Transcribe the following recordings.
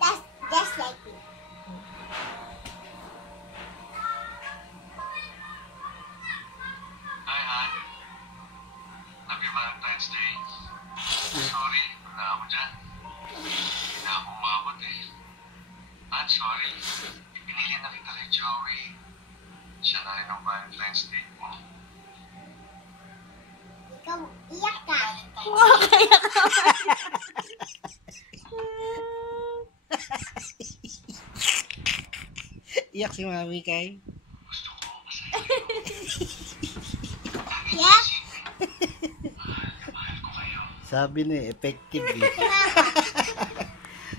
That's just like me. Hi, Han. Happy Valentine's Day. Sorry, wala ako dyan. Hindi na ako umabot eh. Han, sorry. Ipinili na kita kay Joey. Siya na rin ang Valentine's Day mo. Ikaw, iyak ka. Iyak si Mami kay. Gusto ko masaya. Iyak? Mahal ko kayo. Sabi na effective eh.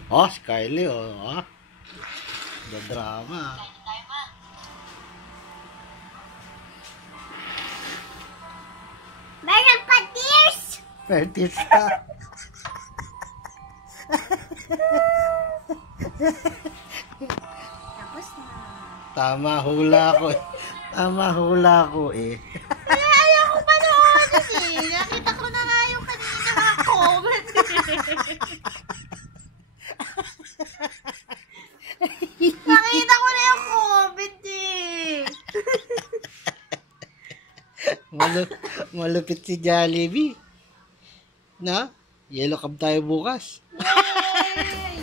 Oh, Skylie oh. The drama. Meron pa tears? Pertis ka. Tapos na. Tama hula ko eh. Tama hula ko eh. Ayaw ko panoorin eh. Nakita ko na nga yung kanina mga comment Nakita ko na yung comment eh. Malupit si Jollibee. Na? Yellow cab tayo bukas. Yay!